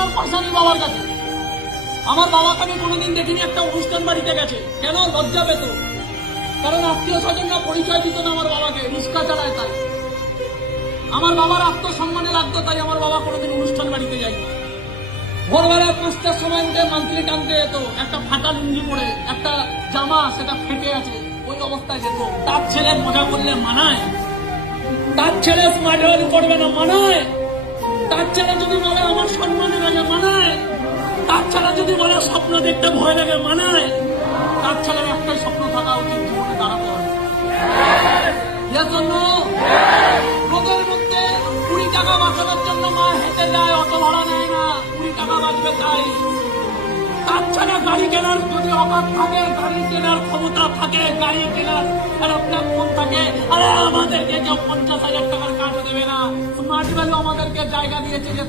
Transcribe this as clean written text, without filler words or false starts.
কেনার পয়সা নেই বাবার কাছে। আমার বাবাকে আমি কোনোদিন দেখিনি একটা অনুষ্ঠান বাড়িতে গেছে, কেন? লজ্জা পেত, কারণ আত্মীয় স্বজনরা পরিচয় দিত না আমার বাবাকে, রিক্সা চালায় তাই। আমার বাবার আত্মসম্মানে লাগতো, তাই আমার বাবা কোনোদিন অনুষ্ঠান বাড়িতে যায়নি। ভোরবেলা 5টার সময় উঠে মান্থলি টানতে যেত, একটা ফাটা লুঙ্গি পরে, একটা জামা সেটা ফেটে আছে ওই অবস্থায় যেত। তার ছেলে মজা করলে মানায়? তার ছেলে স্মার্ট ওয়ার্ক করবে না মানায়? তার ছেলে যদি বলে আমার সম্মানে লাগে মানায়? তার ছেলে যদি বলে স্বপ্ন দেখতে ভয় লাগে মানায়? তার ছেলের একটাই স্বপ্ন থাকা উচিত, জীবনে দাঁড়াতে হবে। এর জন্য রোগের মধ্যে 20 টাকা বাঁচানোর জন্য মা হেঁটে যায়, অটো ভাড়া নেয় না, 20 টাকা বাঁচবে তাই। তার ছেলে গাড়ি কেনার যদি অভাব থাকে, গাড়ি কেনার ক্ষমতা থাকে, গাড়ি কেনার একটা ফোন থাকে, আরে আমাদেরকে কেউ 50,000 টাকার কার্ড দেবে না। স্মার্ট ভ্যালু আমাদেরকে জায়গা দিয়েছে যে